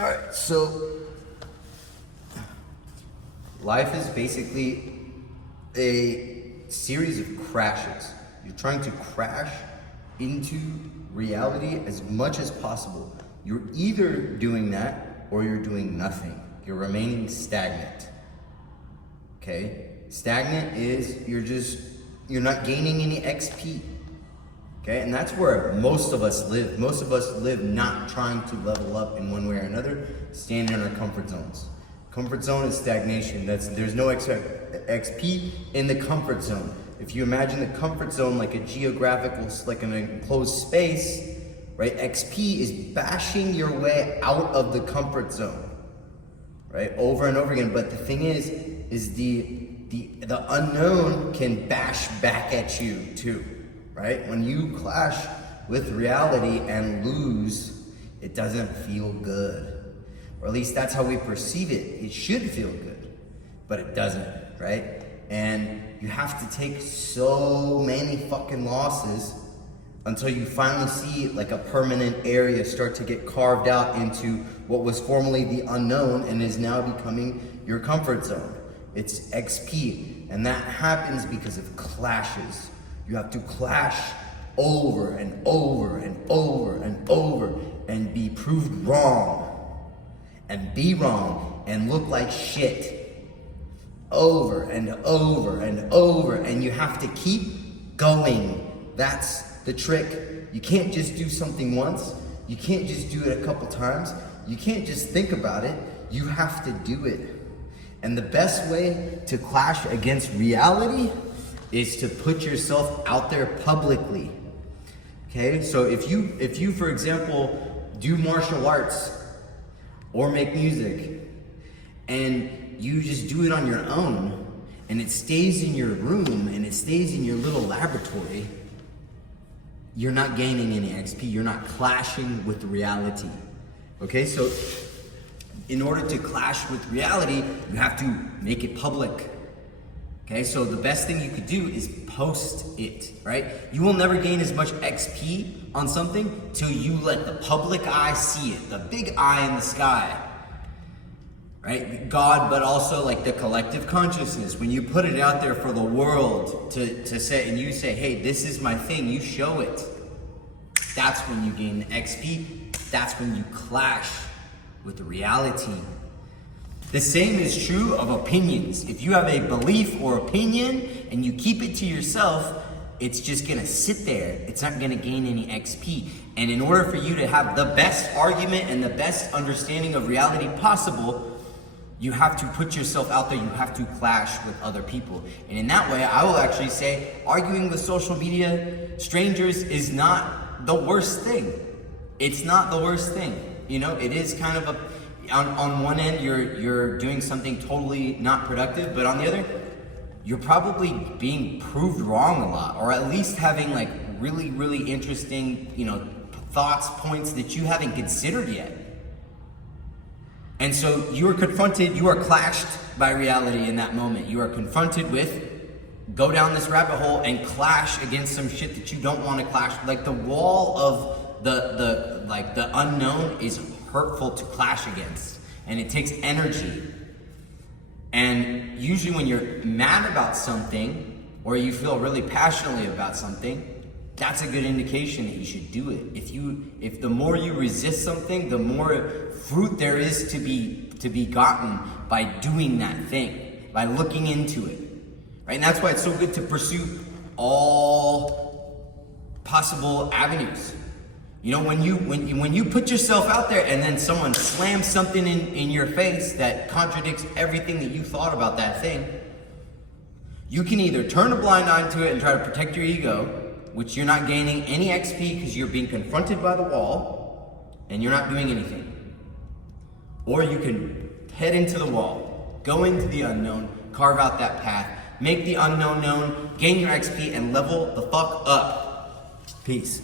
All right, so life is basically a series of crashes. You're trying to crash into reality as much as possible. You're either doing that or you're doing nothing. You're remaining stagnant. Okay? Stagnant is you're not gaining any XP. Okay? And that's where most of us live. Most of us live not trying to level up in one way or another, staying in our comfort zones. Comfort zone is stagnation. There's no XP in the comfort zone. If you imagine the comfort zone like a geographical, like an enclosed space, right? XP is bashing your way out of the comfort zone, right? Over and over again. But the thing is the unknown can bash back at you too, right? When you clash with reality and lose, it doesn't feel good. Or at least that's how we perceive it. It should feel good, but it doesn't, right? And you have to take so many fucking losses until you finally see like a permanent area start to get carved out into what was formerly the unknown and is now becoming your comfort zone. It's XP, and that happens because of clashes. You have to clash over and over and over and over and be proved wrong. And be wrong and look like shit over and over and over, and you have to keep going. That's the trick. You can't just do something once. You can't just do it a couple times. You can't just think about it. You have to do it. And the best way to clash against reality is to put yourself out there publicly. Okay, so if you for example do martial arts or make music, and you just do it on your own, and it stays in your room, and it stays in your little laboratory, you're not gaining any XP, you're not clashing with reality. Okay, so in order to clash with reality, you have to make it public. Okay, so the best thing you could do is post it, right? You will never gain as much XP on something till you let the public eye see it, the big eye in the sky, right? God, but also like the collective consciousness. When you put it out there for the world to say, and you say, hey, this is my thing, you show it. That's when you gain the XP. That's when you clash with the reality. The same is true of opinions. If you have a belief or opinion and you keep it to yourself, it's just gonna sit there. It's not gonna gain any XP. And in order for you to have the best argument and the best understanding of reality possible, you have to put yourself out there. You have to clash with other people. And in that way, I will actually say arguing with social media strangers is not the worst thing. It's not the worst thing. You know, it is kind of on one end, you're doing something totally not productive, but on the other, you're probably being proved wrong a lot, or at least having like really, really interesting, thoughts, points that you haven't considered yet. And so you are clashed by reality in that moment. You are confronted with, go down this rabbit hole and clash against some shit that you don't want to clash. Like the wall of the unknown is hurtful to clash against, and it takes energy. And usually when you're mad about something or you feel really passionately about something, that's a good indication that you should do it. If the more you resist something, the more fruit there is to be gotten by doing that thing, by looking into it. Right? And that's why it's so good to pursue all possible avenues. When you put yourself out there and then someone slams something in your face that contradicts everything that you thought about that thing, you can either turn a blind eye to it and try to protect your ego, which you're not gaining any XP because you're being confronted by the wall and you're not doing anything. Or you can head into the wall, go into the unknown, carve out that path, make the unknown known, gain your XP, and level the fuck up. Peace.